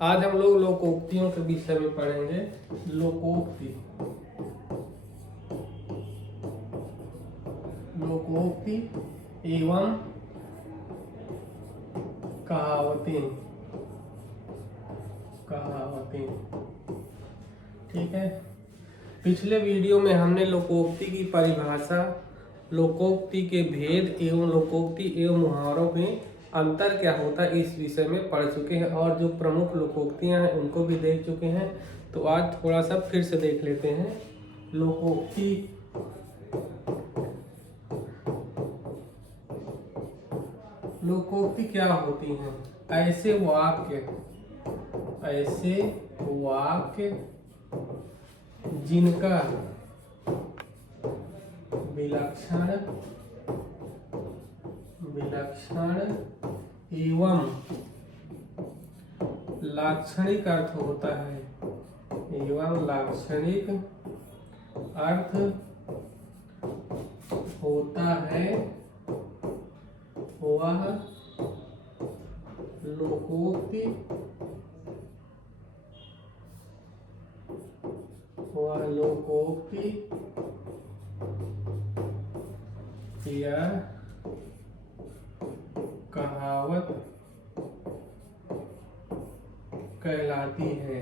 आज हम लोग लोकोक्तियों के विषय में पढ़ेंगे। लोकोक्ति, लोकोक्ति एवं कहावतें। कहावतें, ठीक है। पिछले वीडियो में हमने लोकोक्ति की परिभाषा, लोकोक्ति के भेद एवं लोकोक्ति एवं मुहावरों में अंतर क्या होता है इस विषय में पढ़ चुके हैं और जो प्रमुख लोकोक्तियां हैं उनको भी देख चुके हैं। तो आज थोड़ा सा फिर से देख लेते हैं। लोकोक्ति, लोकोक्ति क्या होती हैं? ऐसे वाक्य जिनका विलक्षण एवं लाक्षणिक अर्थ होता है, एवं लाक्षणिक अर्थ होता है, वह लोकोक्ति या कहावत कहलाती है।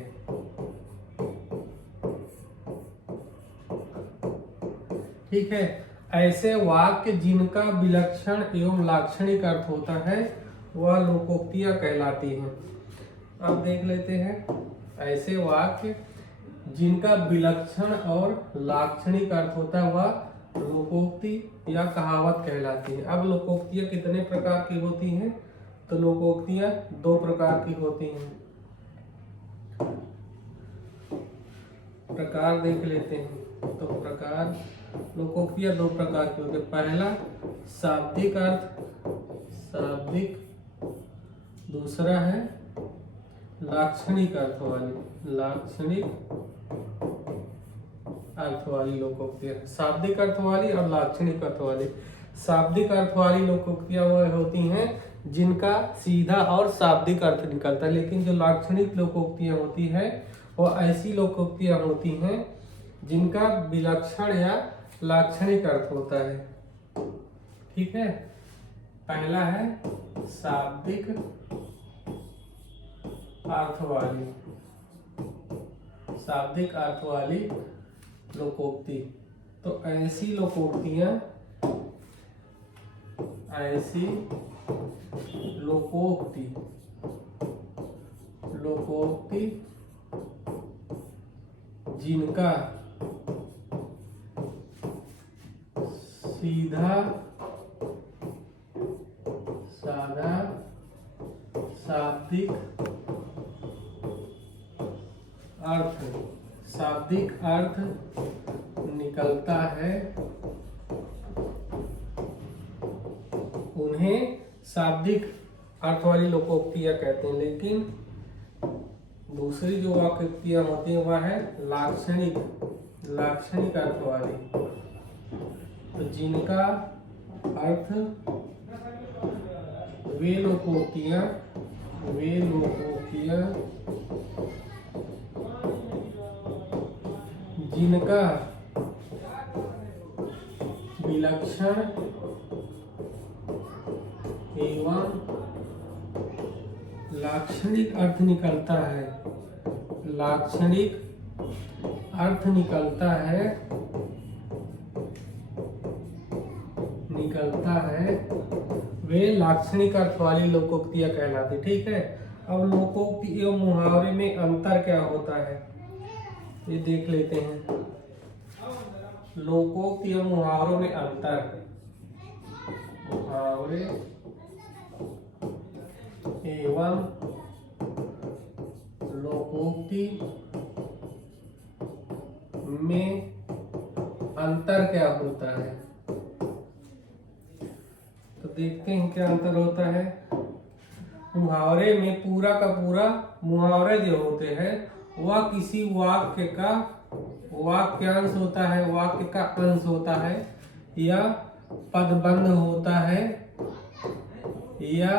ठीक है। ऐसे वाक्य जिनका विलक्षण एवं लाक्षणिक अर्थ होता है वह लोकोक्तियां कहलाती हैं। अब देख लेते हैं। ऐसे वाक्य जिनका विलक्षण और लाक्षणिक अर्थ होता है वह लोकोक्ति या कहावत कहलाती है। अब लोकोक्तियां कितने प्रकार की होती हैं? तो लोकोक्तियां दो प्रकार की होती हैं। प्रकार देख लेते हैं। तो प्रकार, लोकोक्तियां दो प्रकार की होती है। पहला शाब्दिक अर्थ, शाब्दिक। दूसरा है लाक्षणिक अर्थ वाली, लाक्षणिक अर्थ वाली लोकोक्तियां। शाब्दिक अर्थ वाली और लाक्षणिक अर्थ वाली। शाब्दिक अर्थ वाली लोकोक्तियां वह होती हैं जिनका सीधा और शाब्दिक अर्थ निकलता है, लेकिन जो लाक्षणिक लोकोक्तियां होती है वह ऐसी लोकोक्तियां होती हैं जिनका विलक्षण या लाक्षणिक अर्थ होता है। ठीक है। पहला है शाब्दिक अर्थ वाली, शाब्दिक अर्थ वाली लोकोक्ति। तो ऐसी लोकोक्ति जिनका सीधा साधा शाब्दिक अर्थ निकलता है, उन्हें शाब्दिक अर्थ वाली लोकोक्तियां कहते हैं। लेकिन दूसरी जो लोकोक्तियां होती हैं वह है लाक्षणिक अर्थ वाली। तो जिनका अर्थ वे लोकोक्तियां जिनका विलक्षण एवं लाक्षणिक अर्थ निकलता है, लाक्षणिक अर्थ निकलता है, वे लाक्षणिक अर्थ वाली लोकोक्तियां कहलाती। ठीक है। अब लोकोक्ति एवं मुहावरे में अंतर क्या होता है ये देख लेते हैं। लोकोक्ति एवं मुहावरों में अंतर, मुहावरे एवं लोकोक्ति में अंतर क्या होता है? तो देखते हैं क्या अंतर होता है। मुहावरे में पूरा का पूरा मुहावरे जो होते हैं वह किसी वाक्य का वाक्यांश होता है, वाक्य का अंश होता है, या पदबंध होता है, या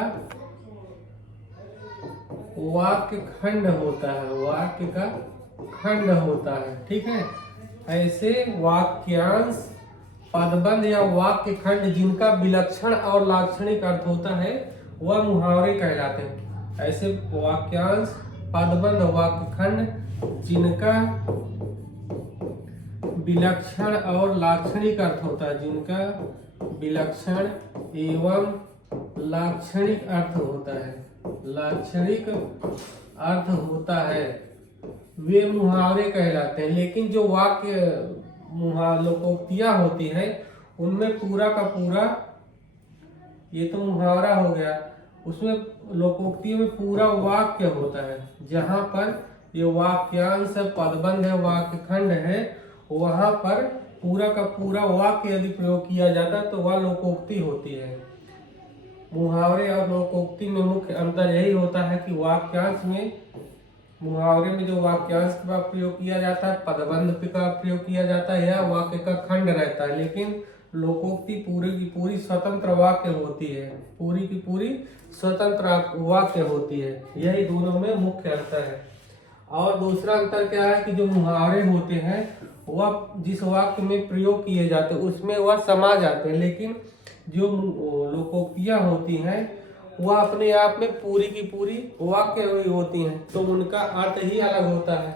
वाक्य खंड होता है, वाक्य का खंड होता है। ठीक है, ऐसे वाक्यांश पदबंध या वाक्य खंड जिनका विलक्षण और लाक्षणिक अर्थ होता है वह मुहावरे कहलाते हैं। ऐसे वाक्यांश पदबंध वाक्य खंड जिनका विलक्षण और लाक्षणिक अर्थ होता है, जिनका विलक्षण एवं लाक्षणिक अर्थ होता है, लाक्षणिक अर्थ होता है, वे मुहावरे कहलाते हैं। लेकिन जो वाक्य लोकोक्तियां होती है उनमें पूरा का पूरा, ये तो मुहावरा हो गया, उसमें लोकोक्तियों में पूरा वाक्य होता है। जहां पर ये वाक्यांश पदबंध है, वाक्य खंड है, वहां पर पूरा का पूरा वाक्य यदि प्रयोग किया जाता है तो वह लोकोक्ति होती है। मुहावरे और लोकोक्ति में मुख्य अंतर यही होता है कि वाक्यांश में, मुहावरे में जो वाक्यांश का प्रयोग किया जाता है, पदबंध का प्रयोग किया जाता है या वाक्य का खंड रहता है, लेकिन लोकोक्ति पूरी की पूरी स्वतंत्र वाक्य होती है, पूरी की पूरी स्वतंत्र वाक्य होती है। यही दोनों में मुख्य अंतर है। और दूसरा अंतर क्या है कि जो मुहावरे होते हैं वह जिस वाक्य में प्रयोग किए जाते हैं उसमें वह समा जाते हैं, लेकिन जो लोकोक्तियां होती हैं वह अपने आप में पूरी की पूरी वाक्य होती हैं, तो उनका अर्थ ही अलग होता है।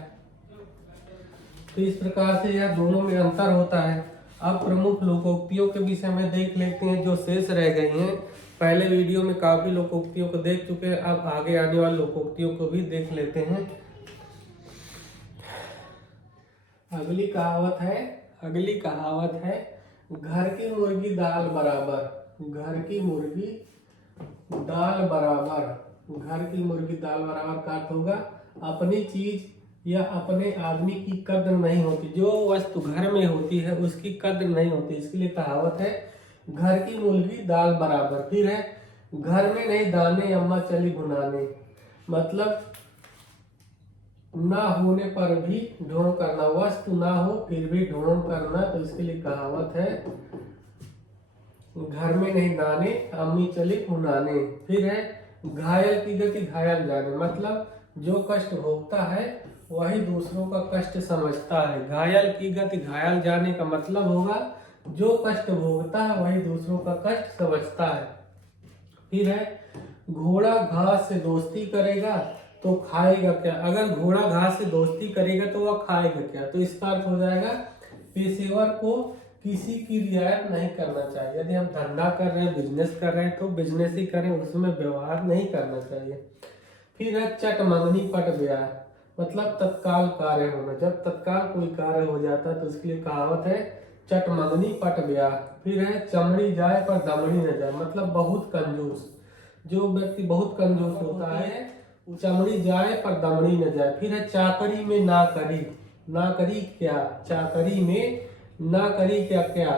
तो इस प्रकार से यह दोनों में अंतर होता है। अब प्रमुख लोकोक्तियों के विषय में देख लेते हैं जो शेष रह गई हैं। पहले वीडियो में काफी लोकोक्तियों को देख चुके हैं, अब आगे आने वाली लोकोक्तियों को भी देख लेते हैं। अगली कहावत है घर की मुर्गी दाल बराबर। घर की मुर्गी दाल बराबर, घर की मुर्गी दाल बराबर का अर्थ होगा अपनी चीज या अपने आदमी की कद्र नहीं होती, जो वस्तु घर में होती है उसकी कद्र नहीं होती, इसके लिए कहावत है घर की मुर्गी दाल बराबर। फिर है घर में नहीं दाने अम्मा चली भुनाने, मतलब ना होने पर भी ढोंग करना, वस्तु ना हो फिर भी ढोंग करना, तो इसके लिए कहावत है घर में नहीं दाने अम्मी चली भुनाने। फिर है घायल की गति घायल जाने, मतलब जो कष्ट भोगता है वही दूसरों का कष्ट समझता है। घायल की गति घायल जाने का मतलब होगा जो कष्ट भोगता है वही दूसरों का कष्ट समझता है। फिर है घोड़ा घास से दोस्ती करेगा तो खाएगा क्या, अगर घोड़ा घास से दोस्ती करेगा तो वह खाएगा क्या, तो इसका अर्थ हो जाएगा पेशेवर को किसी की रियायत नहीं करना चाहिए। यदि हम धंधा कर रहे हैं, बिजनेस कर रहे हैं तो बिजनेस ही करें, उसमें व्यवहार नहीं करना चाहिए। फिर है चट मंगनी पट ब्याह, मतलब तत्काल कार्य होना, जब तत्काल कोई कार्य हो जाता है तो उसके लिए कहावत है चट मंगनी पट ब्याह। फिर है चमड़ी जाए पर दमड़ी न जाए, मतलब बहुत कंजूस, जो व्यक्ति बहुत कंजूस होता है चमड़ी जाए पर दमड़ी न जाए। फिर है चाकरी में ना करी, ना करी क्या, चाकरी में ना करी क्या क्या,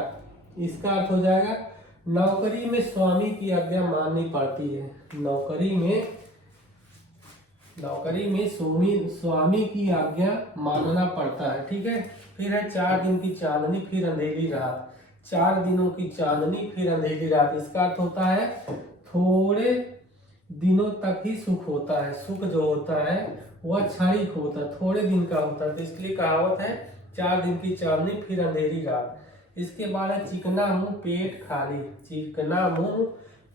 इसका अर्थ हो जाएगा नौकरी में स्वामी की आज्ञा माननी पड़ती है, नौकरी में स्वामी की आज्ञा मानना पड़ता है। ठीक है। फिर है 4 दिन की चांदनी फिर अंधेरी रात, 4 दिनों की चांदनी फिर अंधेरी रात, इसका अर्थ होता है थोड़े दिनों तक ही सुख होता है, सुख जो होता है वह क्षणिक होता है, थोड़े दिन का होता है, तो इसलिए कहावत है 4 दिन की चांदनी फिर अंधेरी रात। इसके बाद है चिकना मुंह पेट खाली, चिकना मुंह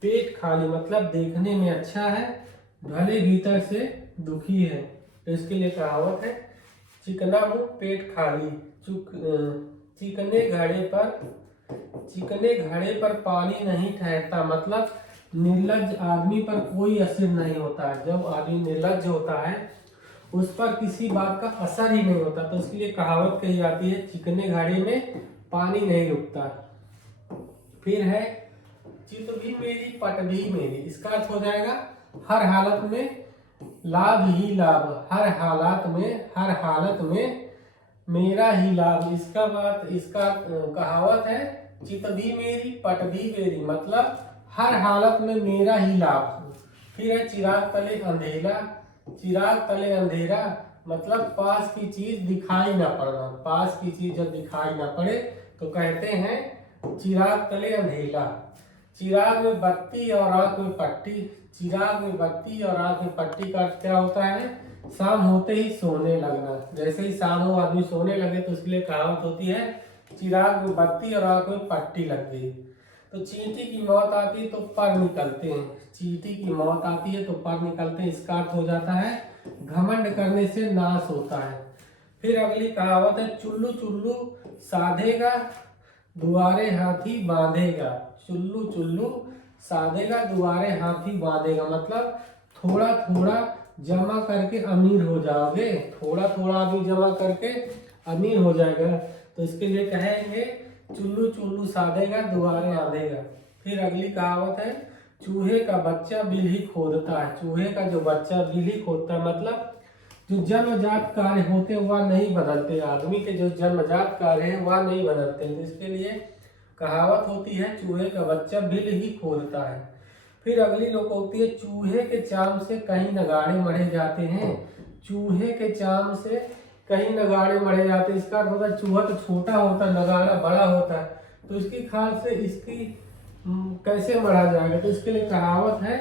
पेट खाली, मतलब देखने में अच्छा है भले भीतर से दुखी है, तो इसके लिए कहावत है चिकना मुंह पेट खाली। चिकने घड़े पर पानी नहीं ठहरता, मतलब निर्लज्ज आदमी पर कोई असर नहीं होता है, जब आदमी निर्लज्ज होता है उस पर किसी बात का असर ही नहीं होता, तो इसके लिए कहावत कही जाती है चिकने घड़े में पानी नहीं रुकता। फिर है चित भी मेरी पट भी मेरी, इसका अर्थ हो जाएगा हर हालत में लाभ ही लाभ, हर हालत में मेरा ही लाभ, इसका कहावत है चित भी मेरी पट भी मेरी, मतलब हर हालत में मेरा ही लाभ। फिर है चिराग तले अंधेरा, मतलब पास की चीज दिखाई ना पड़ना, पास की चीज जब दिखाई ना पड़े तो कहते हैं चिराग तले अंधेरा। चिराग में बत्ती और आंख में पट्टी। चिराग में बत्ती और आंख में पट्टी का अर्थ क्या होता है? शाम होते ही सोने लगना। जैसे ही शाम हो आदमी सोने लगे तो उसके लिए कहावत होती है चिराग में बत्ती और आंख में पट्टी लग गई। तो चींटी की मौत आती है तो पर निकलते हैं। चींटी की मौत आती है तो पर निकलते हैं, इसका अर्थ हो जाता है घमंड करने से नाश होता है। फिर अगली कहावत है चुल्लू चुल्लू साधेगा दुआरे हाथी बांधेगा। चुल्लू चुल्लू साधेगा दुआरे हाथी बांधेगा, मतलब थोड़ा थोड़ा जमा करके अमीर हो जाओगे। थोड़ा थोड़ा आदमी जमा करके अमीर हो जाएगा, तो इसके लिए कहेंगे चुल्लू चुल्लू साधेगा दुआरे आधेगा। फिर अगली कहावत है चूहे का बच्चा बिल ही खोदता है। चूहे का जो बच्चा बिल ही खोदता है, मतलब जो जन्मजात कार्य होते हैं वह नहीं बदलते। आदमी के जो जन्मजात कार्य हैं वह नहीं बदलते, तो इसके लिए कहावत होती है चूहे का बच्चा बिल ही खोदता है। फिर अगली लोकोक्ति है चूहे के चाम से कहीं नगाड़े मढ़े जाते हैं। चूहे के चाम से कहीं नगाड़े मढ़े जाते हैं, इसका अर्थ होता है चूहा तो छोटा होता है, नगाड़ा बड़ा होता है, तो इसकी खाल से इसकी कैसे मढ़ा जाएगा? तो इसके लिए कहावत है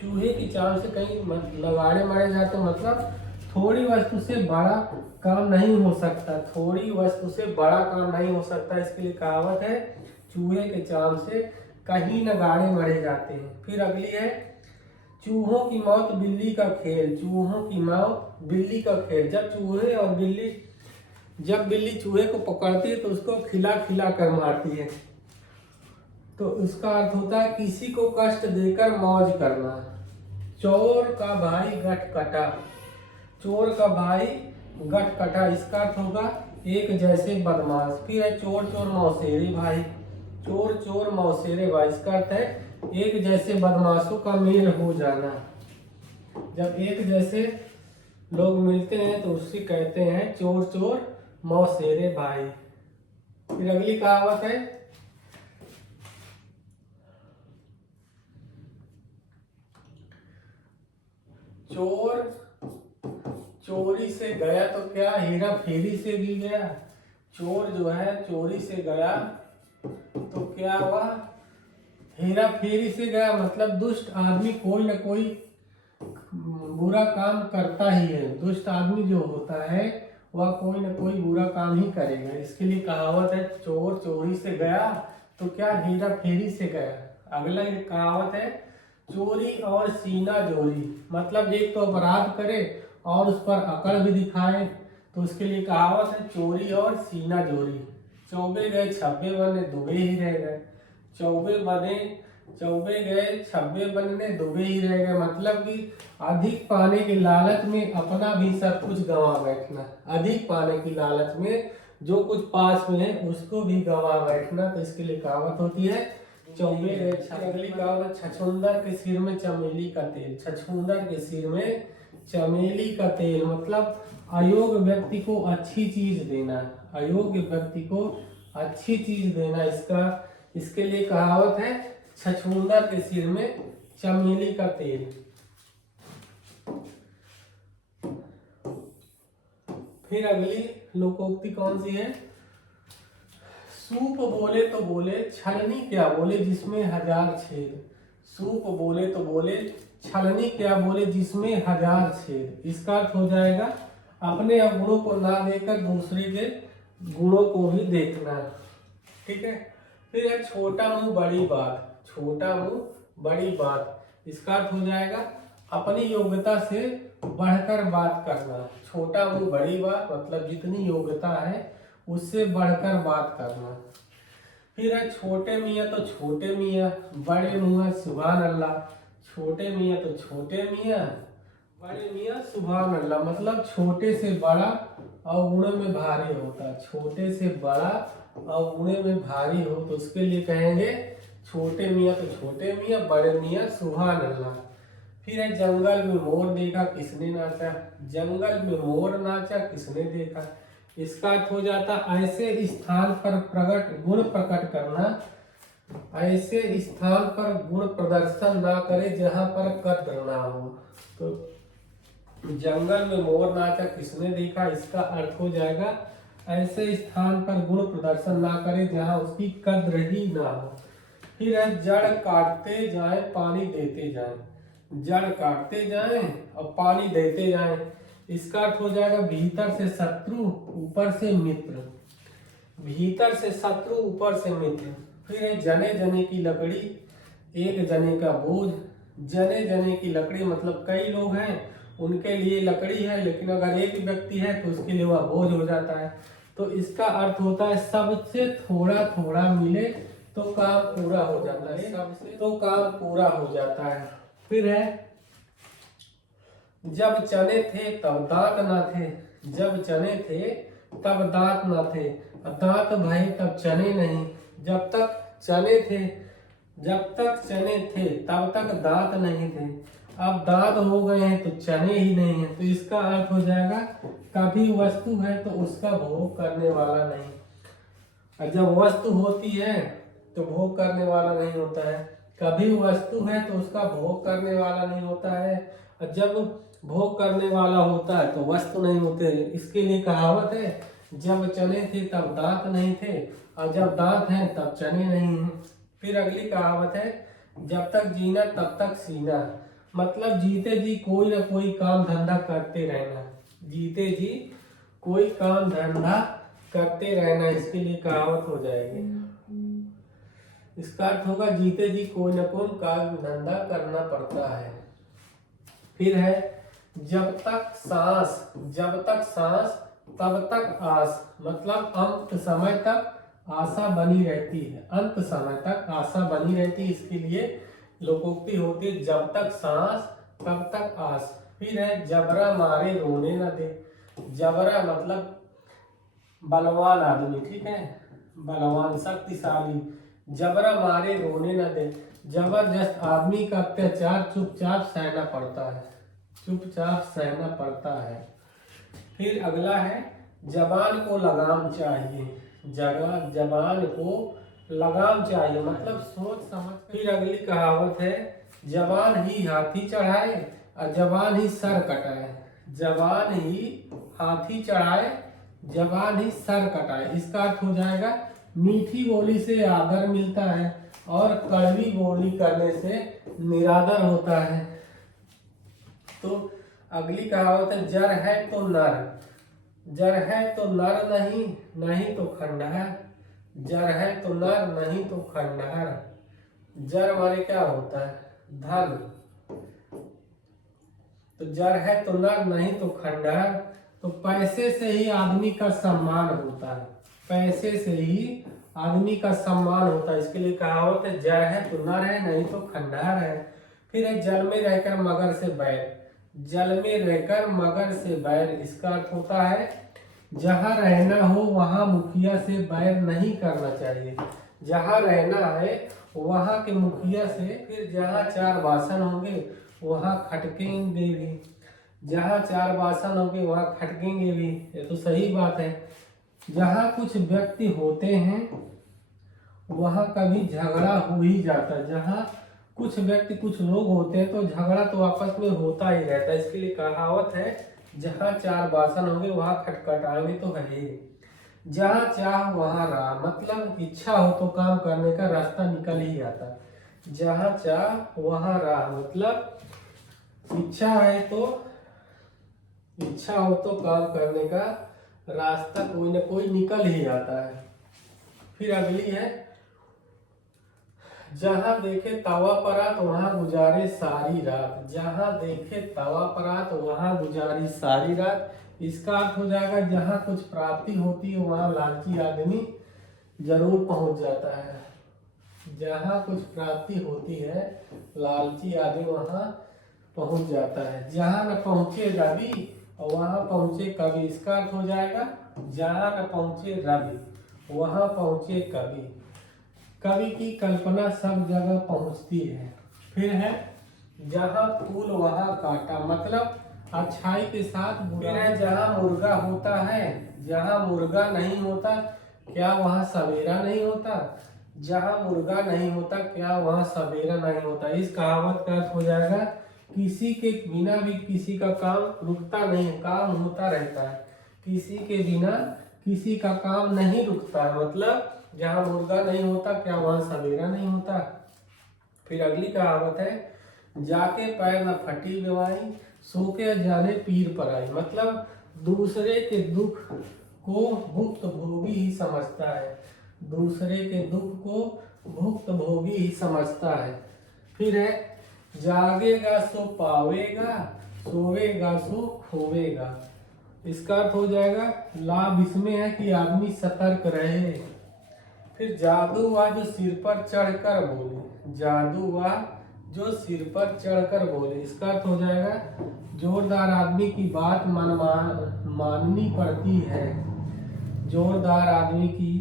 चूहे की चाल से कहीं लगाड़े मरे जाते, मतलब थोड़ी वस्तु से बड़ा काम नहीं हो सकता। थोड़ी वस्तु से बड़ा काम नहीं हो सकता, इसके लिए कहावत है चूहे के चाल से कहीं नगाड़े मरे जाते हैं। फिर अगली है चूहों की मौत बिल्ली का खेल। चूहों की मौत बिल्ली का खेल। जब बिल्ली चूहे को पकड़ती है तो उसको खिला खिला कर मारती है, तो उसका अर्थ होता है किसी को कष्ट देकर मौज करना। चोर का भाई गट कटा। चोर का भाई गट कटा, इसका अर्थ होगा एक जैसे बदमाश। फिर है चोर चोर मौसेरे भाई। चोर चोर मौसेरे भाई, इसका अर्थ है एक जैसे बदमाशों का मेल हो जाना। जब एक जैसे लोग मिलते हैं तो उससे कहते हैं चोर चोर मौसेरे भाई। फिर अगली कहावत है चोर चोरी से गया तो क्या हेरा फेरी से भी गया। चोर जो है चोरी से गया तो क्या हुआ? हेरा फेरी से गया, मतलब दुष्ट आदमी कोई ना कोई बुरा काम करता ही है। दुष्ट आदमी जो होता है वह कोई ना कोई बुरा काम ही करेगा। इसके लिए कहावत है चोर चोरी से गया तो क्या हेरा फेरी से गया। अगला एक कहावत है चोरी और सीना जोरी, मतलब एक तो अपराध करे और उस पर अकड़ भी दिखाए, तो उसके लिए कहावत है चोरी और सीना जोरी। चौबे गए छब्बे बने दुबे ही रह गए। चौबे गए छब्बे बनने दुबे ही रह गए, मतलब कि अधिक पाने के लालच में अपना भी सब कुछ गंवा बैठना। अधिक पाने की लालच में जो कुछ पास में है उसको भी गंवा बैठना, तो इसके लिए कहावत होती है चौबे गए। अगली कहावत छछूंदर के सिर में चमेली का तेल। छछूंदर के सिर में चमेली का तेल, मतलब अयोग्य व्यक्ति को अच्छी चीज देना। अयोग्य व्यक्ति को अच्छी चीज देना, इसके लिए कहावत है छछूंदर के सिर में चमेली का तेल। फिर अगली लोकोक्ति कौन सी है? सूप बोले तो बोले छलनी क्या बोले जिसमें हजार छेद। सूप बोले तो बोले छलनी क्या बोले जिसमें हजार छेद, इसका अर्थ हो जाएगा अपने अवगुणों को ना देखकर दूसरे के गुणों को भी देखना। ठीक है। फिर है छोटा मुंह बड़ी बात। छोटा मुंह बड़ी बात, इसका अर्थ हो जाएगा अपनी योग्यता से बढ़कर बात करना। छोटा मुंह बड़ी बात, मतलब जितनी योग्यता है उससे बढ़कर बात करना। फिर है छोटे मियाँ तो छोटे मियाँ, बड़े मुँह सुभान अल्लाह। छोटे मियाँ तो छोटे मियाँ, बड़े मियाँ सुभान अल्लाह, मतलब छोटे से बड़ा अवगुण में भारी होता। छोटे से बड़ा अवगुण में भारी हो, तो उसके लिए कहेंगे छोटे मियाँ तो छोटे मियाँ, बड़े मियाँ सुभान अल्लाह। फिर है जंगल में मोर देखा किसने नाचा। जंगल में मोर नाचा किसने देखा, इसका अर्थ हो जाता ऐसे स्थान पर गुण प्रकट करना। ऐसे स्थान पर गुण प्रदर्शन ना करे जहां पर कद्र ना हो। तो जंगल में मोर नाचा किसने देखा, इसका अर्थ हो जाएगा ऐसे स्थान पर गुण प्रदर्शन ना करे जहां उसकी कद्र ही ना हो। फिर है जड़ काटते जाए पानी देते जाए, जड़ काटते जाए और पानी देते जाए। इसका अर्थ हो जाएगा भीतर से शत्रु ऊपर से मित्र, भीतर से शत्रु ऊपर से मित्र। फिर है जने जने की लकड़ी एक जने का बोझ, जने जने की लकड़ी मतलब कई लोग हैं उनके लिए लकड़ी है, लेकिन अगर एक व्यक्ति है तो उसके लिए वह बोझ हो जाता है। तो इसका अर्थ होता है सबसे थोड़ा थोड़ा मिले तो काम पूरा हो जाता है, सबसे तो काम पूरा हो जाता है। फिर है जब चने थे तब दांत ना थे, जब चने थे तब दांत ना थे, दांत भये तब चने नहीं। जब तक चने थे, जब तक चने थे तब तक दांत नहीं थे, अब दांत हो गए हैं तो चने ही नहीं है। तो इसका अर्थ हो जाएगा कभी वस्तु है तो उसका भोग करने वाला नहीं, और जब वस्तु होती है तो भोग करने वाला नहीं होता है। कभी वस्तु है तो उसका भोग करने वाला नहीं होता है, और जब भोग करने वाला होता है तो वस्तु नहीं होते। इसके लिए कहावत है जब चने थे तब दांत नहीं थे, और जब दांत हैं तब चने नहीं हैं। फिर अगली कहावत है जब तक जीना तब तक सीना, मतलब जीते जी कोई ना कोई काम धंधा करते रहना, जीते जी कोई काम धंधा करते रहना, इसके लिए कहावत हो जाएगी। इसका अर्थ होगा जीते जी कोई ना कोई काम धंधा करना पड़ता है। फिर है जब तक सांस, जब तक सांस तब तक आस, मतलब अंत समय तक आशा बनी रहती है, अंत समय तक आशा बनी रहती है। इसके लिए लोकोक्ति होती है जब तक सांस तब तक आस। फिर है जबरा मारे रोने न दे, जबरा मतलब बलवान आदमी, ठीक है, बलवान शक्तिशाली। जबरा मारे रोने न दे, जबरदस्त आदमी का अत्याचार चुपचाप सहना पड़ता है, चुपचाप सहना पड़ता है। फिर अगला है जबान को लगाम चाहिए, जगह जबान को लगाम चाहिए मतलब सोच समझ। फिर अगली कहावत है जबान ही हाथी चढ़ाए और जबान ही सर कटाए, जबान ही हाथी चढ़ाए जबान ही सर कटाए। इसका अर्थ हो जाएगा मीठी बोली से आदर मिलता है और कड़वी बोली करने से निरादर होता है। तो अगली कहावत है जर है तो नर, जर है तो नर नहीं, नहीं तो खंडहर, जर है तो नर नहीं तो खंडहर। जर माने क्या होता है धन, तो जर है तो नर नहीं तो खंडहर। तो पैसे से ही आदमी का सम्मान होता है, पैसे से ही आदमी का सम्मान होता है। इसके लिए कहावत है जर है तो नर है नहीं तो खंडहर है। फिर है जल में रहकर मगर से बैर, जल में रहकर मगर से बैर। इसका अर्थ होता है जहाँ रहना हो वहाँ मुखिया से बैर नहीं करना चाहिए, जहाँ रहना है वहाँ के मुखिया से। फिर जहाँ चार बासन होंगे वहाँ खटकेंगे भी, जहाँ चार बासन होंगे वहाँ खटकेंगे भी, ये तो सही बात है। जहाँ कुछ व्यक्ति होते हैं वहाँ कभी झगड़ा हो ही जाता है, जहाँ कुछ व्यक्ति कुछ लोग होते हैं तो झगड़ा तो आपस में होता ही रहता है। इसके लिए कहावत है जहाँ चार बासन होंगे वहाँ खटखटाएंगे तो है, जहाँ चाह वहाँ राह, मतलब इच्छा हो तो काम करने का रास्ता निकल ही आता। जहाँ चाह वहाँ राह मतलब इच्छा है तो, इच्छा हो तो काम करने का रास्ता कोई ना कोई निकल ही आता है। फिर अगली है जहाँ देखे तवा परात वहाँ गुजारे सारी रात, जहाँ देखे तवा परात वहाँ गुजारी सारी रात। इसका अर्थ हो जाएगा जहाँ कुछ प्राप्ति होती है वहाँ लालची आदमी जरूर पहुँच जाता है, जहाँ कुछ प्राप्ति होती है लालची आदमी वहाँ पहुँच जाता है। जहाँ न पहुँचे रवि और वहाँ पहुँचे कवि। इसका अर्थ हो जाएगा जहाँ न पहुँचे रवि वहाँ पहुँचे कवि, कवि की कल्पना सब जगह पहुँचती है। फिर है जहाँ फूल वहाँ कांटा, मतलब अच्छाई के साथ बुरा। फिर है जहाँ मुर्गा होता है जहाँ मुर्गा नहीं होता क्या वहाँ सवेरा नहीं होता, जहाँ मुर्गा नहीं होता क्या वहाँ सवेरा नहीं होता। इस कहावत का अर्थ हो जाएगा किसी के बिना भी किसी का काम रुकता नहीं, काम होता रहता है, किसी के बिना किसी का काम नहीं रुकता है, मतलब जहाँ मुर्गा नहीं होता क्या वहाँ सवेरा नहीं होता। फिर अगली कहावत है, जाके पैर न फटी बीमारी, सो के जाने पीर पर आई। मतलब दूसरे के दुख को भुक्त भोगी ही समझता है, दूसरे के दुख को भुक्त भोगी ही समझता है। फिर है, जागेगा सो पावेगा, सोवेगा सो खोवेगा। इसका अर्थ हो जाएगा, लाभ इसमें है कि आदमी सतर्क रहे। फिर जादू हुआ जो सिर पर चढ़कर बोले, जादू हुआ जो सिर पर चढ़कर बोले। इसका अर्थ हो जाएगा, जोरदार आदमी की बात माननी पड़ती है, जोरदार आदमी की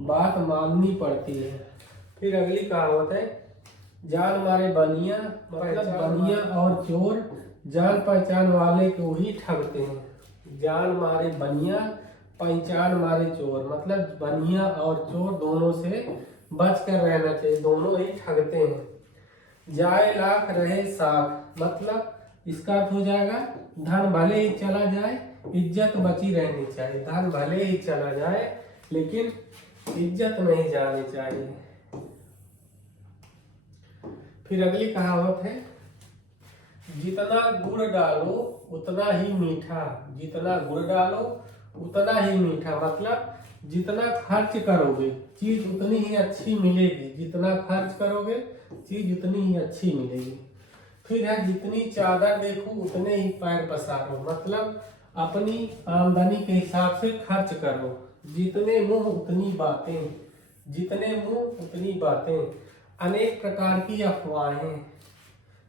बात माननी पड़ती है। फिर अगली कहावत है, जान मारे बनिया, मतलब बनिया और चोर जान पहचान वाले को ही ठगते हैं। जान मारे बनिया, पहचान मारे चोर, मतलब बनिया और चोर दोनों से बच कर रहना चाहिए, दोनों ही ठगते हैं। जाए लाख रहे साख, मतलब इसका अर्थ हो जाएगा, धन भले ही चला जाए इज्जत बची रहनी चाहिए। धन भले ही चला जाए लेकिन इज्जत नहीं जानी चाहिए। फिर अगली कहावत है, जितना गुड़ डालो उतना ही मीठा, जितना गुड़ डालो उतना ही मीठा। मतलब जितना खर्च करोगे चीज उतनी ही अच्छी मिलेगी, जितना खर्च करोगे चीज उतनी ही अच्छी मिलेगी। फिर है, जितनी चादर देखो उतने ही पैर पसारो, मतलब अपनी आमदनी के हिसाब से खर्च करो। जितने मुंह उतनी बातें, जितने मुंह उतनी बातें। अनेक प्रकार की अफवाहें,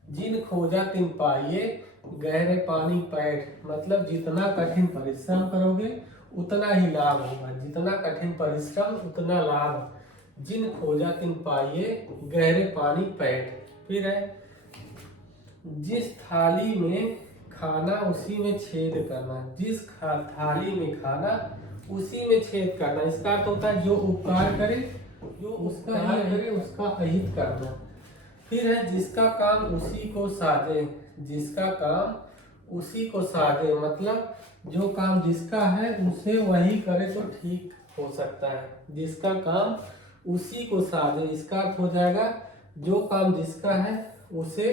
जिन खोजा तिन पाइए, गहरे पानी पैठ। मतलब जितना कठिन परिश्रम करोगे उतना ही लाभ होगा, जितना कठिन परिश्रम उतना लाभ। जिन खोजा तिन पाइए, गहरे पानी पैठ। फिर है, जिस थाली में खाना उसी में छेद करना, जिस थाली में खाना उसी में छेद करना। इसका अर्थ होता है, जो उपकार करे, जो उसका ही करे उसका अहित करना। फिर है, जिसका काम उसी को साधे, जिसका काम उसी को साधे। मतलब जो काम जिसका है उसे वही करे तो ठीक हो सकता है, जिसका काम उसी को साधे। इसका अर्थ हो जाएगा, जो काम जिसका है उसे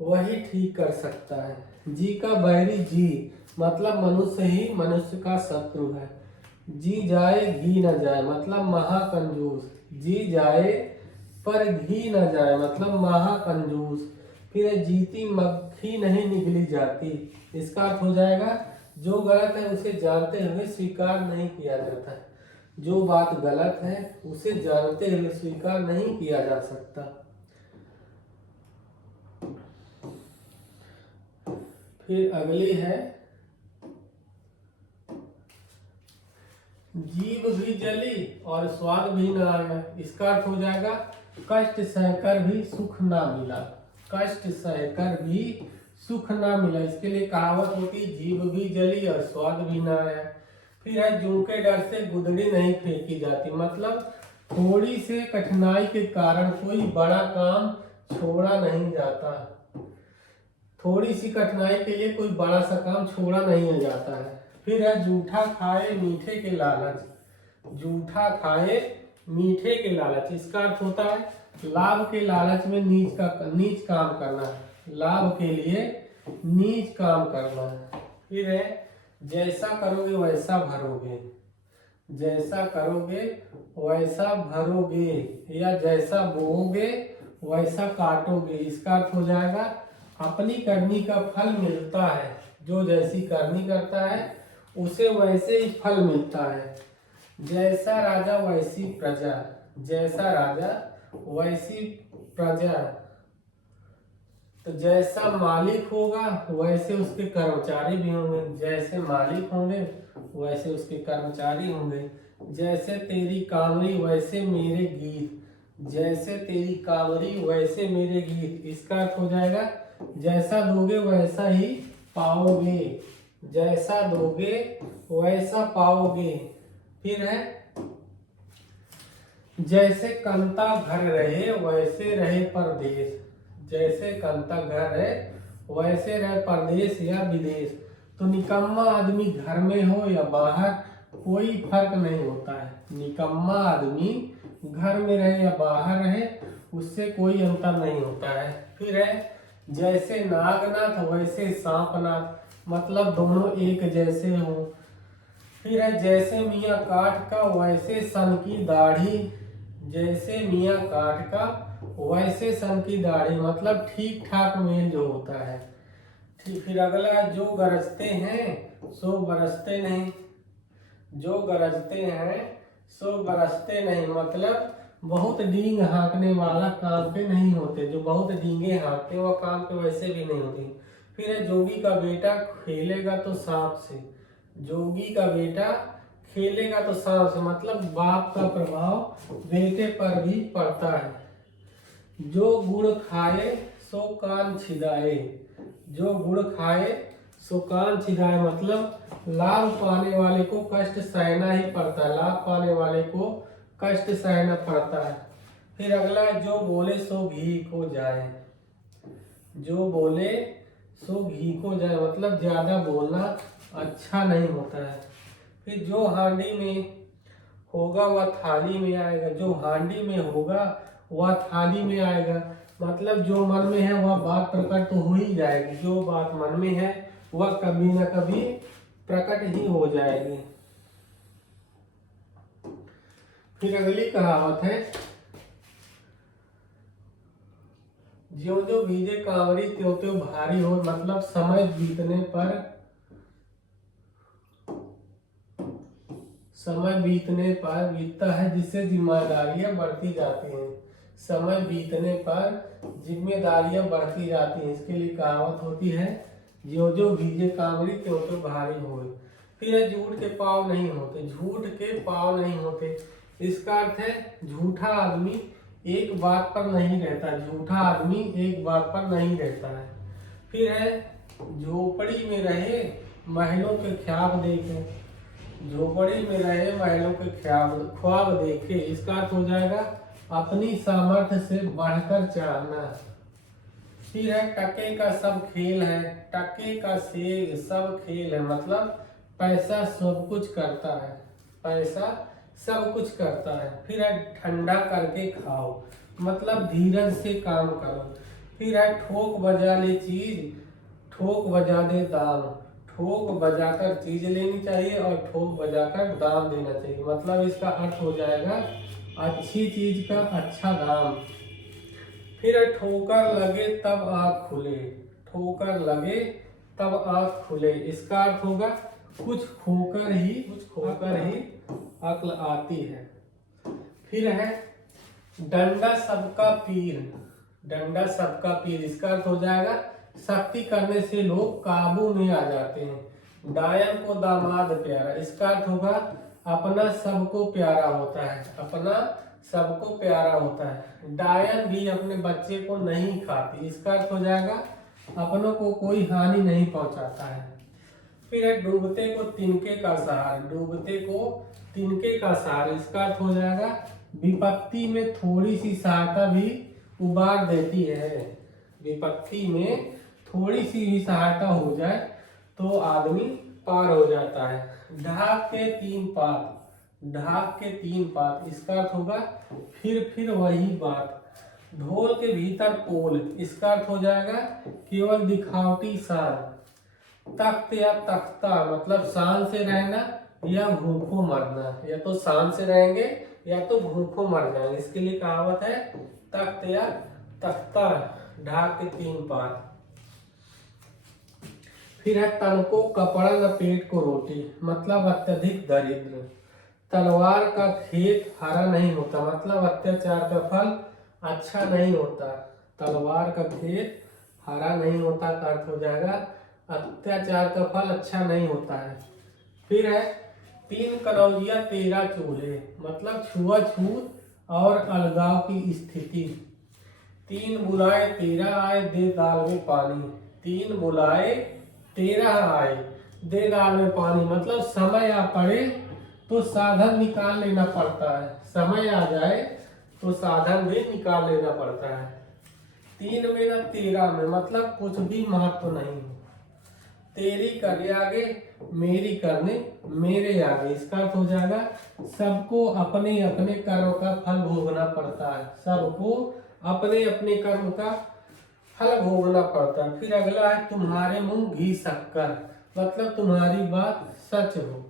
वही ठीक कर सकता है। जी का बैरी जी, मतलब मनुष्य ही मनुष्य का शत्रु है। जी जाए घी न जाए, मतलब महाकंजूस। जी जाए पर घी न जाए, मतलब महाकंजूस। फिर जीती मक्खी नहीं निगली जाती। इसका अर्थ हो जाएगा, जो गलत है उसे जानते हुए स्वीकार नहीं किया जाता, जो बात गलत है उसे जानते हुए स्वीकार नहीं किया जा सकता। फिर अगली है, जीभ भी जली और स्वाद भी न आया। इसका अर्थ हो जाएगा, कष्ट सहकर भी सुख ना मिला, कष्ट सहकर भी सुख ना मिला। इसके लिए कहावत होती, जीभ भी जली और स्वाद भी ना आया। फिर है, जूं के डर से गुदड़ी नहीं फेंकी जाती। मतलब थोड़ी से कठिनाई के कारण कोई बड़ा काम छोड़ा नहीं जाता, थोड़ी सी कठिनाई के लिए कोई बड़ा सा काम छोड़ा नहीं जाता है। फिर है, जूठा खाए मीठे के लालच, जूठा खाए मीठे के लालच। इसका अर्थ होता है, लाभ के लालच में नीच काम करना है, लाभ के लिए नीच काम करना है। फिर है, जैसा करोगे वैसा भरोगे, जैसा करोगे वैसा भरोगे, या जैसा बोओगे वैसा काटोगे। इसका अर्थ हो जाएगा, अपनी करनी का फल मिलता है, जो जैसी करनी करता है उसे वैसे ही फल मिलता है। जैसा राजा वैसी प्रजा, जैसा राजा वैसी प्रजा। तो जैसा मालिक होगा वैसे उसके कर्मचारी भी होंगे, जैसे मालिक होंगे वैसे उसके कर्मचारी होंगे। जैसे तेरी कामरी वैसे मेरे गीत, जैसे तेरी कामरी वैसे मेरे गीत। इसका अर्थ हो जाएगा, जैसा दोगे वैसा ही पाओगे, जैसा दोगे वैसा पाओगे। फिर है, जैसे कंता घर रहे वैसे रहे परदेश, जैसे कंता घर रहे वैसे रहे परदेश या विदेश। तो निकम्मा आदमी घर में हो या बाहर, कोई फर्क नहीं होता है। निकम्मा आदमी घर में रहे या बाहर रहे, उससे कोई अंतर नहीं होता है। फिर है जैसे नागनाथ वैसे सांपनाथ, मतलब दोनों एक जैसे हो। फिर है जैसे मियाँ काठ का वैसे सन की दाढ़ी, जैसे मियाँ काठ का वैसे सन की दाढ़ी, मतलब ठीक ठाक मेल जो होता है। ठीक। फिर अगला, जो गरजते हैं सो बरसते नहीं, जो गरजते हैं सो बरसते नहीं, मतलब बहुत डींग हाँकने वाला काम पे नहीं होते। जो बहुत डींगे हाँकते वह काम पे वैसे भी नहीं होते। फिर है जोगी का बेटा खेलेगा तो सांप से, जोगी का बेटा खेलेगा तो सांप से, मतलब बाप का प्रभाव बेटे पर भी पड़ता है। जो गुड़ खाए सो कान छिदाए, जो गुड़ खाए सो कान छिदाए, मतलब लाभ पाने वाले को कष्ट सहना ही पड़ता है, लाभ पाने वाले को कष्ट सहना पड़ता है। फिर अगला, जो बोले सो घी को जाए, जो बोले सो घी को जाए, मतलब ज्यादा बोलना अच्छा नहीं होता है। फिर जो हांडी में होगा वह थाली में आएगा, जो हांडी में होगा वह थाली में आएगा, मतलब जो मन में है वह बात प्रकट तो हो ही जाएगी। जो बात मन में है वह कभी न कभी प्रकट ही हो जाएगी। फिर अगली कहावत है, ज्यों ज्यों भीजे कांवरी त्यों त्यों भारी हो, मतलब समय बीतने पर बीतता है जिससे जिम्मेदारियां बढ़ती जाती हैं। समय बीतने पर जिम्मेदारियां बढ़ती जाती हैं, इसके लिए कहावत होती है, ज्यों ज्यों भीजे कांवरी त्यों त्यों भारी होए। फिर है झूठ के पाँव नहीं होते, झूठ के पाँव नहीं होते, इसका अर्थ है झूठा आदमी एक बात पर नहीं रहता, झूठा आदमी एक बात पर नहीं रहता है। फिर है झोपड़ी में रहे महलों के ख्वाब देखे, झोपड़ी में रहे महलों के ख्वाब देखे, इसका अर्थ हो जाएगा अपनी सामर्थ्य से बढ़कर चाहना। फिर है टके का सब खेल है, टके का से सब खेल है, मतलब पैसा सब कुछ करता है, पैसा सब कुछ करता है। फिर है ठंडा करके खाओ, मतलब धीरज से काम करो। फिर है ठोक बजा ले चीज, ठोक बजा दे दाम, ठोक बजाकर चीज लेनी चाहिए और ठोक बजाकर दाम देना चाहिए, मतलब इसका अर्थ हो जाएगा अच्छी चीज का अच्छा दाम। फिर है ठोकर लगे तब आँख खुले, ठोकर लगे तब आँख खुले, इसका अर्थ होगा कुछ खोकर ही अक्ल आती है। फिर है डंडा सबका पीर, डंडा सबका पीर, इसका अर्थ हो जाएगा सख्ती करने से लोग काबू में आ जाते हैं। डायन को दामाद प्यारा, इसका अर्थ होगा अपना सबको प्यारा होता है, अपना सबको प्यारा होता है। डायन भी अपने बच्चे को नहीं खाती, इसका अर्थ हो जाएगा अपनों को कोई हानि नहीं पहुंचाता है। फिर है डूबते को तिनके का सहारा, डूबते को तिनके का सहारा, इसका अर्थ हो जाएगा विपत्ति में थोड़ी सी सहायता भी उबार देती है, विपत्ति में थोड़ी सी भी सहायता हो जाए तो आदमी पार हो जाता है। ढाक के तीन पात, ढाक के तीन पात, इसका अर्थ होगा फिर वही बात। ढोल के भीतर पोल, इसका अर्थ हो जाएगा केवल दिखावटी शान। तख्त या तख्ता, मतलब शान से रहना या भूखों मरना, या तो शान से रहेंगे या तो भूखों मर जाएंगे, इसके लिए कहावत है तख्त या तख्ता, ढाक के तीन पात। फिर है तन को कपड़ा लपेट को रोटी, मतलब अत्यधिक दरिद्र। तलवार का खेत हरा नहीं होता, मतलब अत्याचार का फल अच्छा नहीं होता, तलवार का खेत हरा नहीं होता का अर्थ हो जाएगा अत्याचार का फल अच्छा नहीं होता है। फिर है तीन कनौजिया 13 चूल्हे, मतलब छुआछूत और अलगाव की स्थिति। तीन बुलाए 13 आए दे दाल में पानी, तीन बुलाए 13 आए दे दाल में पानी, मतलब समय आ पड़े तो साधन निकाल लेना पड़ता है, समय आ जाए तो साधन भी निकाल लेना पड़ता है। 3 में न 13 में, मतलब कुछ भी महत्व नहीं है। तेरी करने आगे, मेरी करने मेरे आगे। इसका अर्थ हो जाएगा सबको अपने अपने कर्म का फल भोगना पड़ता है, सबको अपने अपने कर्म का फल भोगना पड़ता है। फिर अगला है तुम्हारे मुंह घी शक्कर, मतलब तुम्हारी बात सच हो।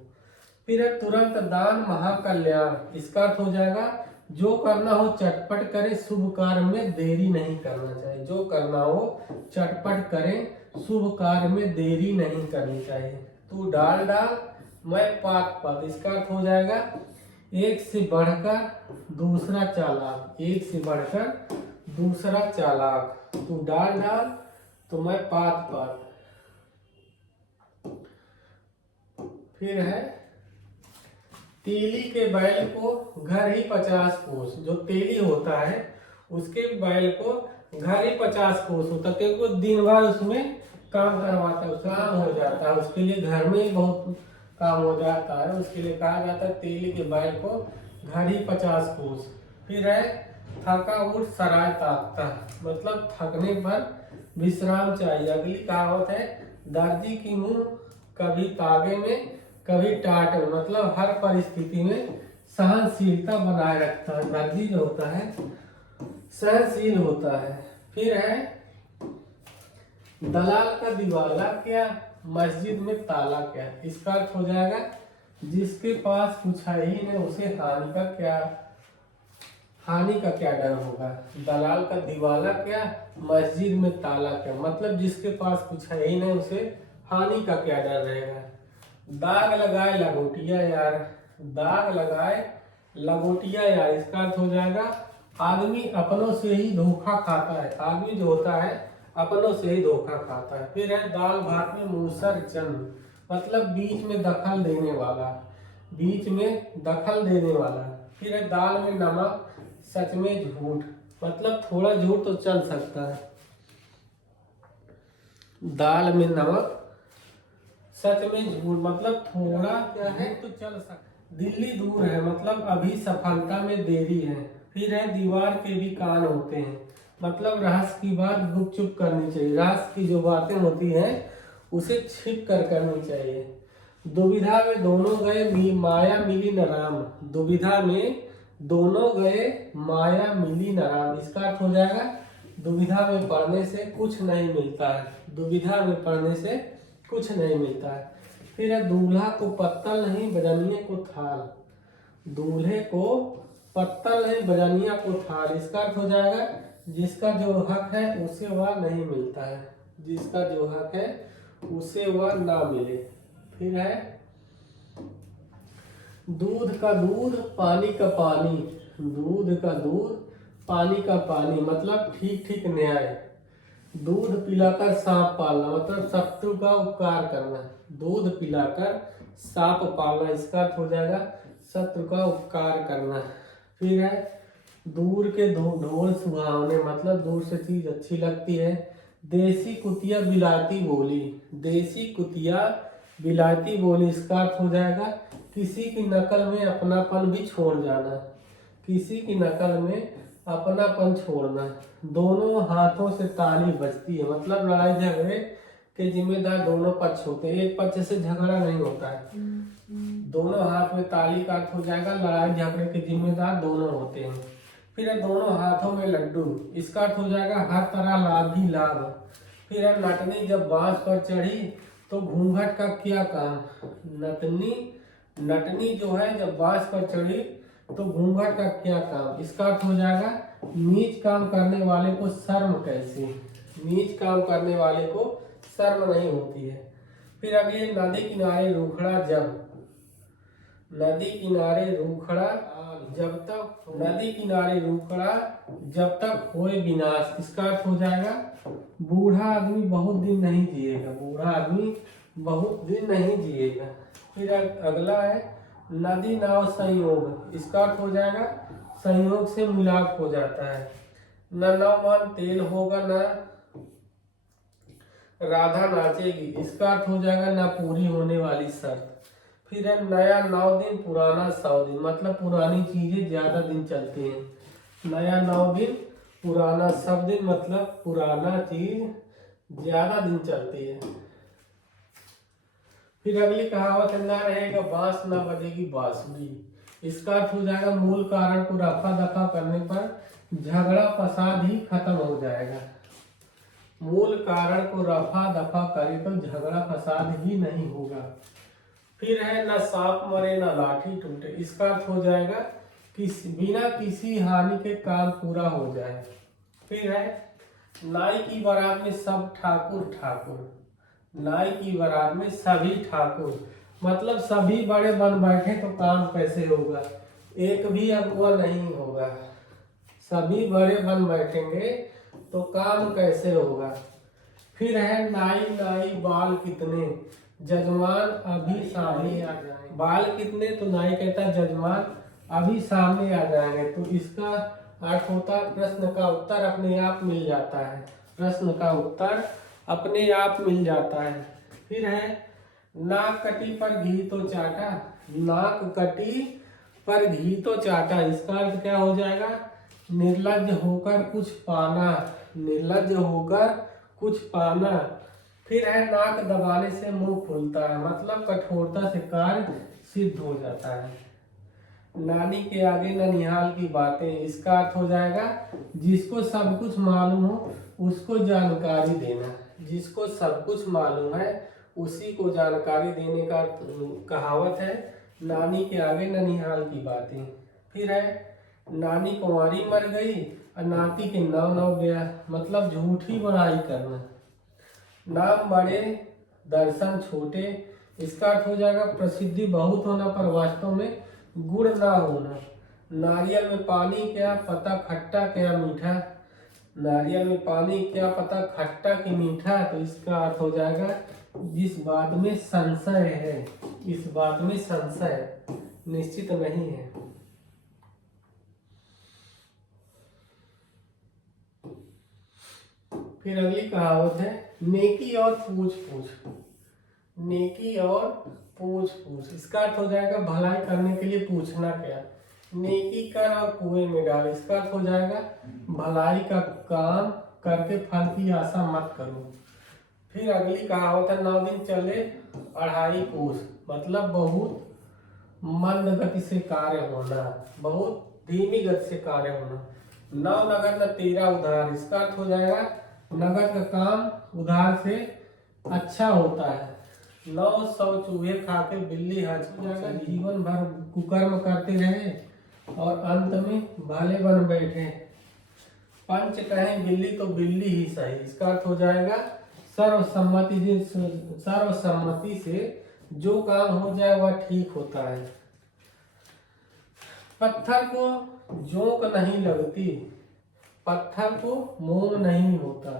फिर है तुरंत दान महाकल्याण, इसका अर्थ हो जाएगा जो करना हो चटपट करे, शुभ कार्य में देरी नहीं करना चाहिए। जो करना हो चटपट करें, शुभ कार्य में देरी नहीं करनी चाहिए। तू डाल डाल मैं पात पात, इसका अर्थ हो जाएगा एक से बढ़कर दूसरा चालाक, एक से बढ़कर दूसरा चालाक। तू डाल डाल तो मैं पात पात। फिर है तेली के बैल को घर ही 50 कोस, जो तेली होता है उसके बैल को घर ही 50 कोस होता है, क्योंकि दिन भर उसमें काम करवाता है, काम हो जाता है, उसके लिए घर में ही बहुत काम हो जाता है, उसके लिए कहा जाता है तेली के बैल को घर ही 50 कोस। फिर है थका उठ सराय ताकता, मतलब थकने पर विश्राम चाहिए। अगली कहावत है दर्जी की मुंह कभी तागे में कभी टाट में, मतलब हर परिस्थिति में सहनशीलता बनाए रखता है। दर्जी जो होता है सहनशील होता है। फिर है दलाल का दिवाला क्या, मस्जिद में ताला क्या, इसका अर्थ हो जाएगा जिसके पास कुछ है ही नहीं उसे हानि का क्या डर होगा। दलाल का दिवाला क्या, मस्जिद में ताला क्या, मतलब जिसके पास कुछ है ही नहीं उसे हानि का क्या डर रहेगा। दाग लगाए लंगोटिया यार, दाग लगाए लंगोटिया यार, इसका अर्थ हो जाएगा आदमी अपनों से ही धोखा खाता है, आदमी जो होता है अपनों से ही धोखा खाता है। फिर है दाल भात में मूसर चंद, मतलब बीच में दखल देने वाला, बीच में दखल देने वाला। फिर है दाल में नमक सच में झूठ, मतलब थोड़ा झूठ तो चल सकता है। दाल में नमक सच में झूठ, मतलब थोड़ा क्या है तो चल सकता। दिल्ली दूर है, मतलब अभी सफलता में देरी है। फिर है दीवार के भी कान होते हैं, मतलब रहस्य की बात गुप चुप करनी चाहिए, रहस्य की जो बातें होती हैं उसे छिप कर करनी चाहिए। दुविधा में दोनों गए माया मिली न राम, दुविधा में दोनों गए माया मिली न राम, इसका अर्थ हो जाएगा दुविधा में पढ़ने से कुछ नहीं मिलता है, दुविधा में पढ़ने से कुछ नहीं मिलता है। फिर है दूल्हा को पत्तल नहीं बजानिया को थाल, दूल्हे को पत्तल नहीं बजानिया को थाल, इसका अर्थ हो जाएगा जिसका जो हक है उसे वह नहीं मिलता है, जिसका जो हक है उसे वह ना मिले। फिर है दूध का दूध पानी का पानी, दूध का दूध पानी का पानी, मतलब ठीक ठीक न्याय। दूध पिलाकर सांप पालना, मतलब शत्रु का उपकार करना, दूध पिलाकर सांप पालना, इसका अर्थ हो जाएगा शत्रु का उपकार करना। फिर है दूर के ढोल सुहावने, मतलब दूर से चीज अच्छी लगती है। देसी कुतिया बिलाती बोली, देसी कुतिया बिलाती बोली, इसका अर्थ हो जाएगा किसी की नकल में अपनापन भी छोड़ जाना, किसी की नकल में अपनापन छोड़ना। दोनों हाथों से ताली बजती है, मतलब लड़ाई झगड़े के जिम्मेदार दोनों पक्ष होते हैं, एक पक्ष से झगड़ा नहीं होता है। दोनों हाथ में ताली का अर्थ हो जाएगा लड़ाई झगड़े के जिम्मेदार दोनों होते हैं। फिर है दोनों हाथों में लड्डू, इसका अर्थ हो जाएगा हर तरह लाभ ही लाभ। फिर है नटनी जब बांस पर चढ़ी तो घूंघट का क्या काम, नटनी जो है जब बांस पर चढ़ी तो घूंघट का क्या काम, इसका अर्थ हो जाएगा नीच काम करने वाले को शर्म कैसी, नीच काम करने वाले को शर्म नहीं होती है। फिर अगले नदी किनारे रूखड़ा जब, नदी किनारे रूखड़ा जब तक, नदी किनारे रूखड़ा जब तक होए विनाश, इसका अर्थ हो जाएगा बूढ़ा आदमी बहुत दिन नहीं जिएगा, बूढ़ा आदमी बहुत दिन नहीं जिएगा। फिर अगला है नदी नाव संयोग, इसका अर्थ हो जाएगा संयोग से मिलाप हो जाता है। न नवमान तेल होगा न राधा नाचेगी, इसका अर्थ हो जाएगा न पूरी होने वाली शर्त। फिर है नया 9 दिन पुराना 100 दिन, मतलब पुरानी चीजें ज्यादा दिन चलती हैं। नया 9 दिन पुराना 100 दिन, मतलब पुराना चीज ज्यादा दिन चलती है। फिर अगली कहावत है, ना रहेगा बांस ना बजेगी बांसुरी। इसका अर्थ हो जाएगा, मूल कारण को रफा दफा करने पर झगड़ा फसाद ही खत्म हो जाएगा। मूल कारण को रफा दफा करे तो झगड़ा फसाद ही नहीं होगा। फिर है, न सांप मरे न लाठी टूटे। इसका अर्थ हो जाएगा कि बिना किसी हानि के काम पूरा हो जाए। फिर है, नाई की बारात में सब ठाकुर ठाकुर। नाई की बारात में सभी ठाकुर, मतलब सभी बड़े बन बैठे तो काम कैसे होगा, एक भी अगुआ नहीं होगा। सभी बड़े बन बैठेंगे तो काम कैसे होगा। फिर है, नाई नाई बाल कितने, जजमान अभी सामने आ जाएंगे। बाल कितने, तो नाई कहता है जजमान अभी सामने आ जाएंगे। तो इसका अर्थ होता है, प्रश्न का उत्तर अपने आप मिल जाता है। प्रश्न का उत्तर अपने आप मिल जाता है। फिर है, नाक कटी पर घी तो चाटा। नाक कटी पर घी तो चाटा। इसका अर्थ क्या हो जाएगा, निर्लज्ज होकर कुछ पाना। निर्लज्ज होकर कुछ पाना। फिर है, नाक दबाने से मुंह खुलता है, मतलब कठोरता से कार्य सिद्ध हो जाता है। नानी के आगे ननिहाल की बातें। इसका अर्थ हो जाएगा, जिसको सब कुछ मालूम हो उसको जानकारी देना। जिसको सब कुछ मालूम है उसी को जानकारी देने का कहावत है, नानी के आगे ननिहाल की बातें। फिर है, नानी कुंवारी मर गई और नाती के नाव नव गया, मतलब झूठी बड़ाई करना। नाम बड़े दर्शन छोटे। इसका अर्थ हो जाएगा, प्रसिद्धि बहुत होना पर वास्तव में गुण ना होना। नारियल में पानी क्या पता खट्टा क्या मीठा। नारियल में पानी क्या पता खट्टा कि मीठा। तो इसका अर्थ हो जाएगा, जिस बात में संशय है, इस बात में संशय निश्चित नहीं है। फिर अगली कहावत है, नेकी और पूछ पूछ। नेकी और पूछ पूछ। इसका अर्थ हो जाएगा, भलाई करने के लिए पूछना क्या। नेकी कर और कुएं में डाल। इसका अर्थ हो जाएगा, भलाई का काम करके फल की आशा मत करो। फिर अगली कहावत है, 9 दिन चले अढ़ाई कोस, मतलब बहुत मंद गति से कार्य होना, बहुत धीमी गति से कार्य होना। 9 नगद न 13 उधार। इसका अर्थ हो जाएगा, नगद का काम उधार से अच्छा होता है। 900 चूहे खा के बिल्ली हज जाएगा। जीवन भर कुकर्म करते रहे और अंत में भले बन बैठे। पंच कहें बिल्ली तो बिल्ली ही सही। इसका अर्थ हो जाएगा, सर्वसम्मति से जो काम हो जाए वह ठीक होता है। पत्थर को जोंक नहीं लगती, पत्थर को मोम नहीं होता।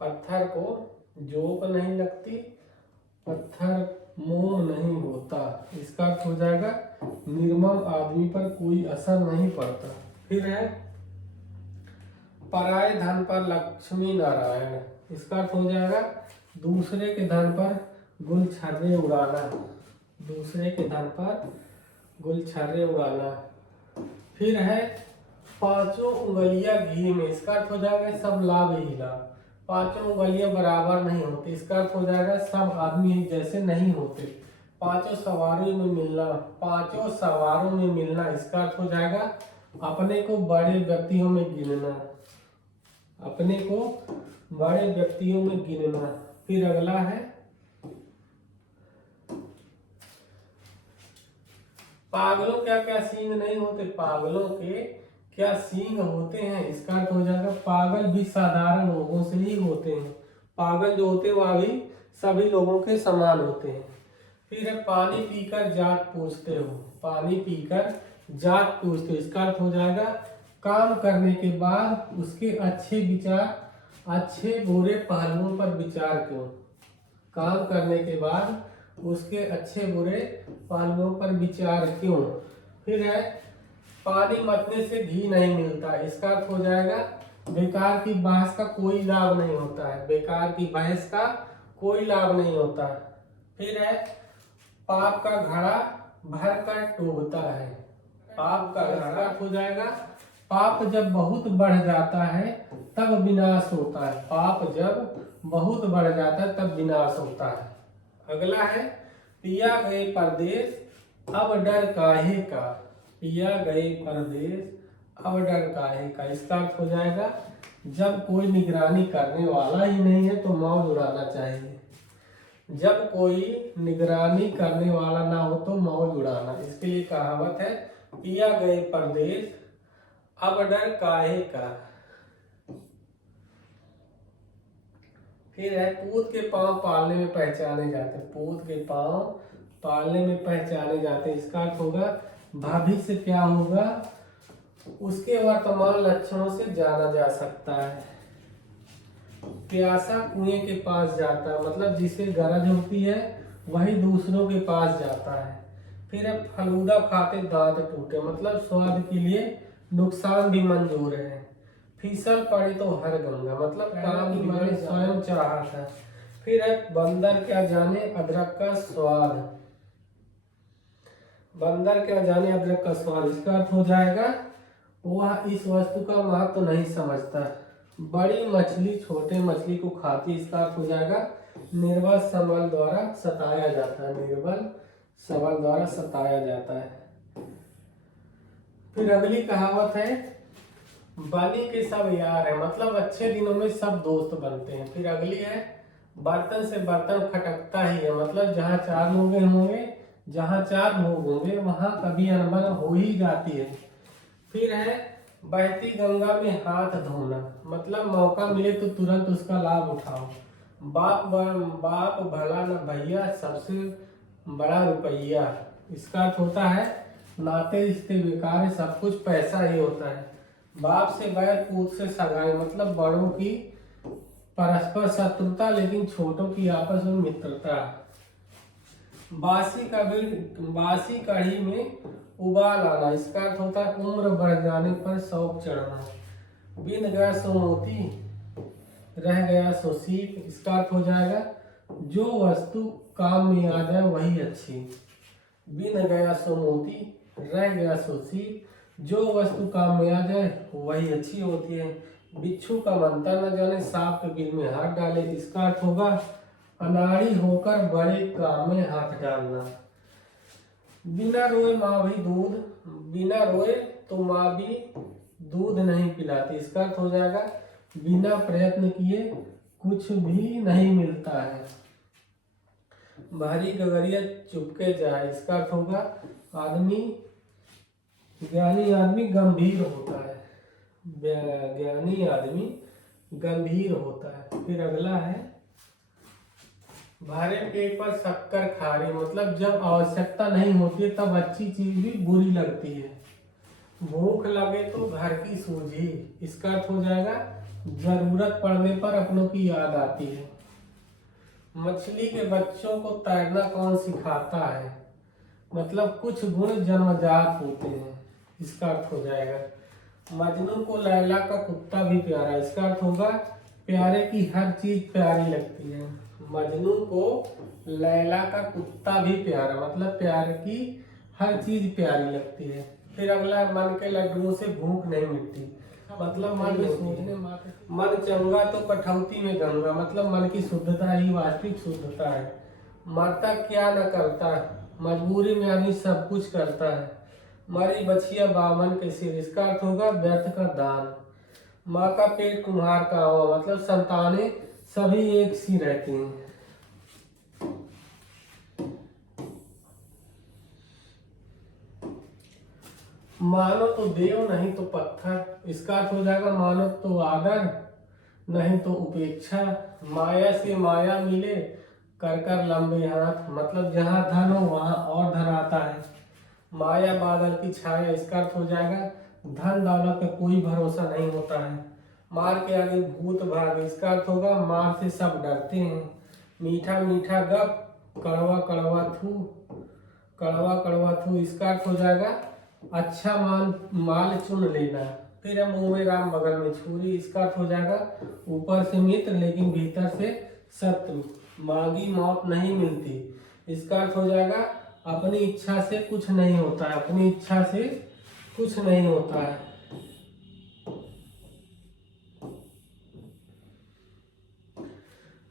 पत्थर को जोंक नहीं लगती, पत्थर मोम नहीं होता। इसका अर्थ हो जाएगा, निर्मम आदमी पर कोई असर नहीं पड़ता। फिर है, पराये धन पर लक्ष्मी नारायण। इसका अर्थ हो जाएगा, दूसरे के धन पर गुलछर्रे उड़ाना। दूसरे के धन पर गुलछर्रे उड़ाना। फिर है, 5 उंगलियां घी में। इसका अर्थ हो जाएगा, सब लाभ ही लाभ। 5 उंगलियां बराबर नहीं होती। इसका अर्थ हो जाएगा, सब आदमी जैसे नहीं होते। 5 सवारों में मिलना। 5 सवारों में मिलना। इसका अर्थ हो जाएगा, अपने को बड़े व्यक्तियों में गिनना। अपने को बड़े व्यक्तियों में गिनना। फिर अगला है, पागलों क्या क्या सींग नहीं होते। पागलों के क्या सींग होते हैं। इसका अर्थ हो जाएगा, पागल भी साधारण लोगों से ही होते हैं। पागल जो होते हैं वह भी सभी लोगों के समान होते हैं। फिर है, पानी पीकर जात पूछते हो। पानी पीकर जात पूछते हो। इसका अर्थ हो जाएगा, काम करने के बाद उसके अच्छे विचार, अच्छे बुरे पहलुओं पर विचार क्यों। काम करने के बाद उसके अच्छे बुरे पहलुओं पर विचार क्यों। फिर है, पानी मतने से घी नहीं मिलता। इसका अर्थ हो जाएगा, बेकार की बहस का कोई लाभ नहीं होता है। बेकार की बहस का कोई लाभ नहीं होता। फिर है, पाप का घड़ा भर कर डूबता है। पाप का घड़ा हो जाएगा, पाप जब बहुत बढ़ जाता है तब विनाश होता है। पाप जब बहुत बढ़ जाता है तब विनाश होता है। अगला है पिया गए परदेश अब डर काहे का। पिया गए परदेश अब डर काहे का, इसका अर्थ हो जाएगा जब कोई निगरानी करने वाला ही नहीं है तो मौज उड़ाना चाहिए। जब कोई निगरानी करने वाला ना हो तो मौज उड़ाना, इसके लिए कहावत है पिया गए परदेश अब डर काहे का। फिर है पूत के पांव पालने में पहचाने जाते। पूत के पांव पालने में पहचाने जाते, इसका अर्थ होगा भविष्य से क्या होगा उसके वर्तमान लक्षणों से जाना जा सकता है। प्यासा कुएं के पास जाता है, मतलब जिसे गरज होती है वही दूसरों के पास जाता है। फिर है फलूदा खाते दांत टूटे, मतलब स्वाद के लिए नुकसान भी मंजूर है। फिसल पड़ी तो हर गंगा, मतलब काम की मैंने स्वयं चाहा था। फिर है बंदर क्या जाने अदरक का स्वाद। बंदर क्या जाने अदरक का स्वाद, इसका अर्थ हो जाएगा वह इस वस्तु का महत्व तो नहीं समझता। बड़ी मछली छोटे मछली को खाती, इसका अर्थ हो जाएगा निर्बल सबल द्वारा सताया जाता है। निर्बल सबल द्वारा सताया जाता है। फिर अगली कहावत है बनी के सब यार है, मतलब अच्छे दिनों में सब दोस्त बनते हैं। फिर अगली है बर्तन से बर्तन खटकता ही है, मतलब जहाँ चार लोग होंगे वहां कभी अनबन हो ही जाती है। फिर है बहती गंगा में हाथ धोना, मतलब मौका मिले तो तुरंत उसका लाभ उठाओ। बाप भला न भैया सबसे बड़ा रुपया, इसका अर्थ होता है नाते रिश्ते बेकार है, सब कुछ पैसा ही होता है। बाप से बैर पूत से सगाई, मतलब बड़ों की परस्पर शत्रुता लेकिन छोटों की आपस में मित्रता। बासी कढ़ी में उबाल आना, इसका अर्थ होता है उम्र बढ़ जाने पर शौक चढ़ना। बिन गया सो मोती रह गया सो सीप, इसका अर्थ हो जाएगा जो वस्तु काम में आ जाए वही अच्छी। बिन गया सो मोती रह गया सो सीप, जो वस्तु काम में आ जाए वही अच्छी होती है। बिच्छू का मंता न जाने सांप के बिल में हाथ डाले, इसका अर्थ होगा अनाड़ी होकर बड़े काम में हाथ डालना। बिना रोए माँ भी दूध, बिना रोए तो माँ भी दूध नहीं पिलाती, इसका अर्थ हो जाएगा बिना प्रयत्न किए कुछ भी नहीं मिलता है। भारी गगरिया चुपके जाए, इसका अर्थ होगा ज्ञानी आदमी गंभीर होता है। ज्ञानी आदमी गंभीर होता है। फिर अगला है भारे पेट पर शक्कर खारी, मतलब जब आवश्यकता नहीं होती है तब अच्छी चीज भी बुरी लगती है। भूख लगे तो घर की सूझी, इसका अर्थ हो जाएगा जरूरत पड़ने पर अपनों की याद आती है। मछली के बच्चों को तैरना कौन सिखाता है, मतलब कुछ गुण जन्मजात होते हैं, इसका अर्थ हो जाएगा। मजनू को लैला का कुत्ता भी प्यारा, इसका अर्थ होगा प्यारे की हर चीज प्यारी लगती है। मजनू को लैला का कुत्ता भी प्यारा, मतलब प्यार की हर चीज प्यारी लगती है। फिर अगला मन के लड्डुओं से भूख नहीं मिटती, मतलब मन में सोचने मन चंगा तो कठौती में गंगा, मतलब मन की शुद्धता ही वास्तविक शुद्धता है। मरता क्या न करता, मजबूरी में आदमी सब कुछ करता है। मरी बछिया बामन के सिर, इसका अर्थ होगा व्यर्थ का दान। माँ का पेट कुम्हार का हुआ, मतलब संतानें सभी एक सी रहती हैं। मानो तो देव नहीं तो पत्थर, इसका अर्थ हो जाएगा मानो तो आदर नहीं तो उपेक्षा। माया से माया मिले कर कर लंबे हाथ, मतलब जहाँ धन हो वहाँ और धन आता है। माया बादल की छाया, इसका अर्थ हो जाएगा धन दौलत का कोई भरोसा नहीं होता है। मार के आगे भूत भाग, इसका अर्थ होगा मार से सब डरते हैं। मीठा मीठा गप कड़वा कड़वा थू, कड़वा कड़वा थू, इसका अर्थ हो जाएगा अच्छा माल चुन लेना। फिर है मुंह में राम बगल में छुरी, इसका अर्थ हो जाएगा ऊपर से मित्र लेकिन भीतर से शत्रु। मांगी मौत नहीं मिलती, इसका अर्थ हो जाएगा अपनी इच्छा से कुछ नहीं होता है, अपनी इच्छा से कुछ नहीं होता है।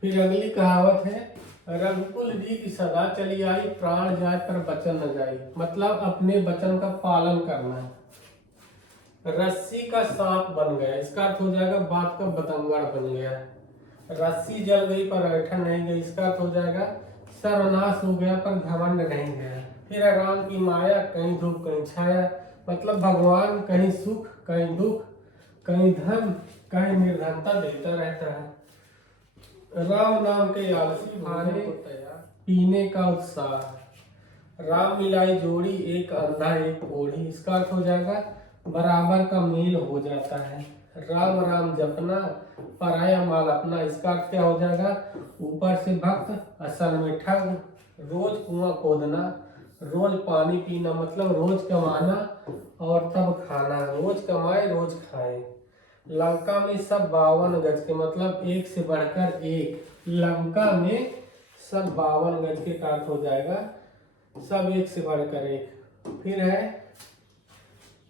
फिर अगली कहावत है रघुकुल जी की सदा चली आई, प्राण जाए पर वचन न जाए, मतलब अपने वचन का पालन करना है। रस्सी का सांप बन गया, इसका अर्थ हो जाएगा बात का बतंगड़ बन गया। रस्सी जल गई पर ऐठन नहीं गई, इसका अर्थ हो जाएगा सर्वनाश हो गया पर घमंड नहीं गया। फिर है राम की माया, कहीं धूप कहीं छाया, मतलब भगवान कहीं सुख कहीं दुख, कहीं धन कहीं निर्धनता देता रहता है। राम नाम के आलसी खाने को तैयार, पीने का उत्साह। राम मिलाई जोड़ी, एक अंधा एक कोढ़ी, इसका अर्थ हो जाएगा बराबर का मेल हो जाता है। राम राम जपना, पराया माल अपना, इसका अर्थ क्या हो जाएगा ऊपर से भक्त असल में ठग। रोज कुआं खोदना, रोज पानी पीना, मतलब रोज कमाना और तब खाना, रोज कमाए रोज खाए। लंका में सब 52 गज के, मतलब एक से बढ़कर एक, लंका में सब 52 गज के का अर्थ हो जाएगा सब एक से बढ़कर एक। फिर है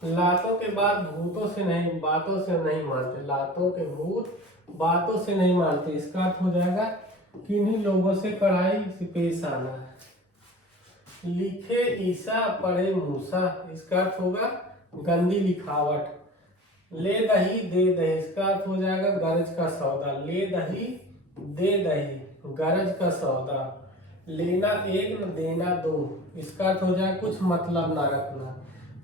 लातों के बाद भूतों से नहीं बातों से नहीं मानते, लातों के भूत बातों से नहीं मानते, इसका अर्थ हो जाएगा किन्हीं लोगों से कड़ाई से पेश आना है। लिखे ईसा पढ़े मूसा, इसका अर्थ होगा गंदी लिखावट। ले दही दे दही, इसका अर्थ हो जाएगा गरज का सौदा। ले दही दे दही, गरज का सौदा। लेना एक न देना दो, इसका अर्थ हो जाएगा कुछ मतलब ना रखना।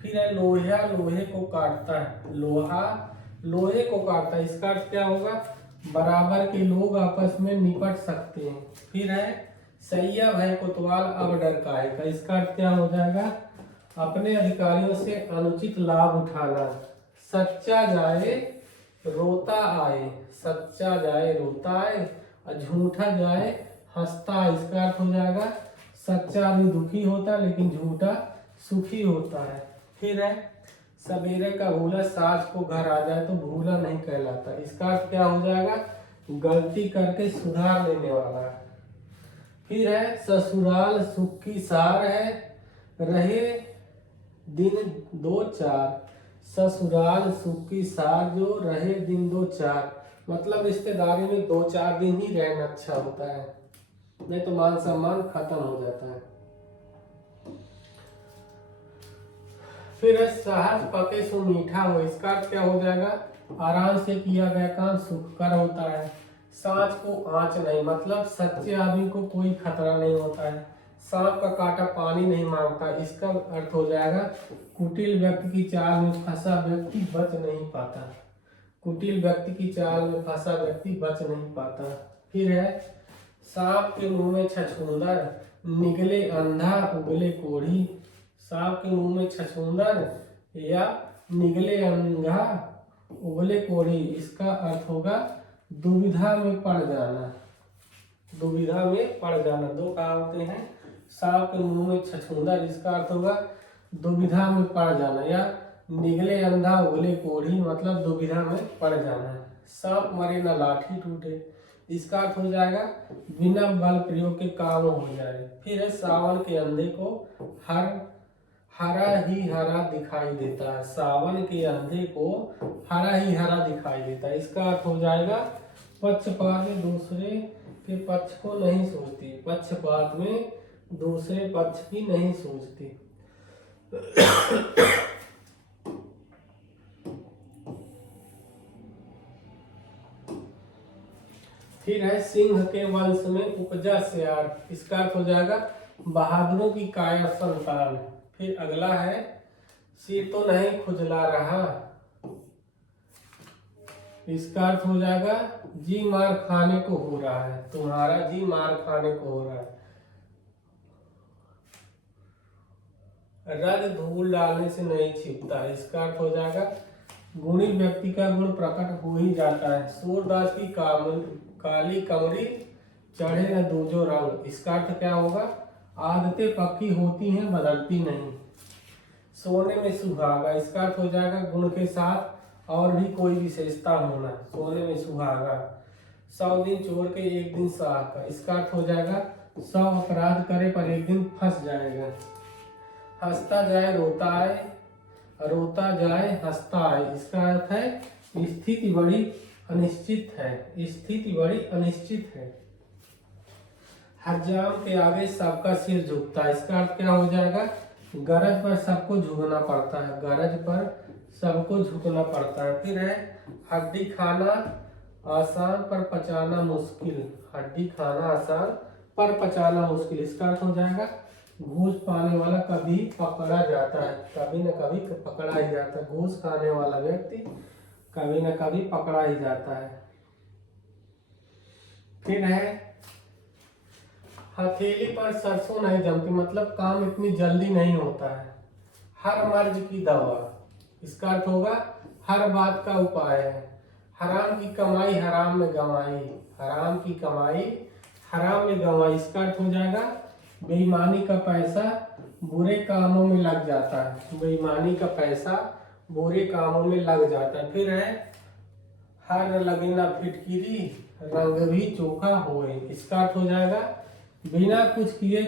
फिर है लोहा लोहे को काटता है, लोहा लोहे को काटता है, इसका अर्थ क्या होगा बराबर के लोग आपस में निपट सकते हैं। फिर है सैया भय कोतवाल अब डर काहे का, इसका अर्थ क्या हो जाएगा अपने अधिकारियों से अनुचित लाभ उठाना। सच्चा जाए रोता आए, सच्चा जाए रोता आए और झूठा जाए हंसता आए, इसका अर्थ हो जाएगा सच्चा आदमी दुखी होता है लेकिन झूठा सुखी होता है। फिर है सवेरे का भूला साँझ को घर आ जाए तो भूला नहीं कहलाता, इसका अर्थ क्या हो जाएगा गलती करके सुधार लेने वाला। फिर है ससुराल सुख की सार है, रहे दिन दो चार। ससुराल सुख की सार जो रहे दिन दो चार, मतलब रिश्तेदारी में 2-4 दिन ही रहना अच्छा होता है, नहीं तो मान सम्मान खत्म हो जाता है। फिर सहज पके सो मीठा हो, इसका अर्थ क्या हो जाएगा आराम से किया गया काम सुखकर होता है। सांच को आंच नहीं, मतलब सच्चे आदमी को कोई खतरा नहीं होता है। सांप का कांटा पानी नहीं मांगता, इसका अर्थ हो जाएगा कुटिल व्यक्ति की चाल में फंसा व्यक्ति बच नहीं पाता। कुटिल व्यक्ति की चाल में फंसा व्यक्ति बच नहीं पाता। फिर है सांप के मुंह में छछूंदर, निकले अंधा उगले कोढ़ी। सांप के मुंह में छछूंदर या निगले अंधा उगले कोढ़ी, इसका अर्थ होगा दुविधा में पड़ जाना। दुविधा में पड़ जाना, दो कहावतें हैं। सांप के मुंह में छछूंदर, इसका अर्थ होगा दुविधा में पड़ जाना, या निगले अंधा उगले कोढ़ी, मतलब दुविधा में पड़ जाना। सांप मरे न लाठी टूटे, इसका अर्थ हो जाएगा बिना बल प्रयोग के काम हो जाए। फिर है सावन के अंधे को हरा ही हरा दिखाई देता है, सावन के अंधे को हरा ही हरा दिखाई देता है, इसका अर्थ हो जाएगा पक्षपात में दूसरे के पक्ष को नहीं सोचती, पक्षपात में दूसरे पक्ष की नहीं सोचती। फिर है सिंह के वंश में उपजा सियार, इसका अर्थ हो जाएगा बहादुरों की काया संतान। फिर अगला है सिर तो नहीं खुजला रहा, इसका अर्थ हो जाएगा जी मार खाने को हो रहा है, तुम्हारा जी मार खाने को हो रहा है। रज धूल डालने से नहीं छिपता, इसका अर्थ हो जाएगा गुणी व्यक्ति का गुण प्रकट हो ही जाता है। सूरदास की काली कमरी चढ़े न दूजो रंग, इसका अर्थ क्या होगा आदतें पक्की होती हैं बदलती नहीं। सोने में सुहागा, इसका अर्थ हो जाएगा गुण के साथ और भी कोई विशेषता होना, सोने में सुहागा। 100 दिन चोर के एक दिन सुहागा, इसका अर्थ हो जाएगा 100 अपराध करे पर एक दिन फंस जाएगा। हंसता जाए रोता आए, रोता जाए हंसता आए, इसका अर्थ है स्थिति बड़ी अनिश्चित है, स्थिति बड़ी अनिश्चित है। हरजाम के आगे सबका सिर झुकता है। इसका अर्थ क्या हो जाएगा? गरज पर सबको झुकना पड़ता है, गरज पर सबको झुकना पड़ता है। फिर है हड्डी खाना आसान पर पचाना मुश्किल। हड्डी खाना आसान पर पचाना मुश्किल, इसका अर्थ हो जाएगा घूस पाने वाला कभी पकड़ा जाता है, कभी न कभी पकड़ा ही जाता है। घूस खाने वाला व्यक्ति कभी न कभी पकड़ा ही जाता है। फिर है हथेली पर सरसों नहीं जमती, मतलब काम इतनी जल्दी नहीं होता है। हर मर्ज की दवा, इसका अर्थ होगा हर बात का उपाय है। हराम की कमाई हराम में गंवाई, हराम की कमाई हराम में गंवाई, इसका अर्थ हो जाएगा बेईमानी का पैसा बुरे कामों में लग जाता है। बेईमानी का पैसा बुरे कामों में लग जाता है। फिर है हर लगे ना फिटकिरी रंग भी चोखा होए, इसका अर्थ हो जाएगा बिना कुछ किए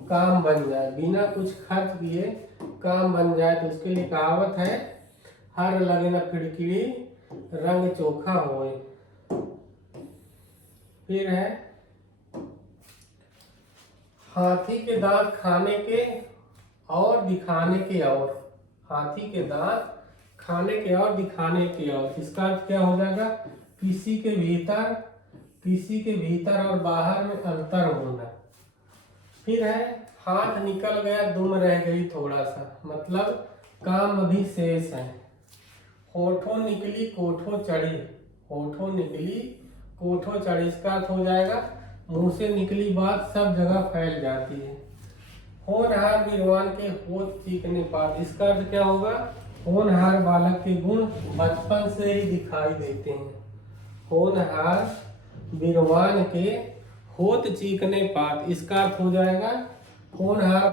काम बन जाए, बिना कुछ खर्च किए काम बन जाए। तो उसके लिए कहावत है हर लगे ना फिटकिरी रंग चोखा होए। फिर है हाथी के दांत खाने के और दिखाने के और, हाथी के दांत खाने के और दिखाने के और, इसका अर्थ क्या हो जाएगा? किसी के भीतर और बाहर में अंतर होना। फिर है हाथ निकल गया दुम रह गई थोड़ा सा, मतलब काम अभी शेष है। होठों निकली कोठों चढ़ी, होठों निकली कोठों चढ़ी, इसका अर्थ हो जाएगा मुंह से निकली बात सब जगह फैल जाती है। होनहार विद्वान के होठ चीकने पात, इसका अर्थ क्या होगा? होनहार बालक के गुण बचपन से ही दिखाई देते हैं। होनहार विद्वान के होठ चीकने पात, इसका अर्थ हो जाएगा होनहार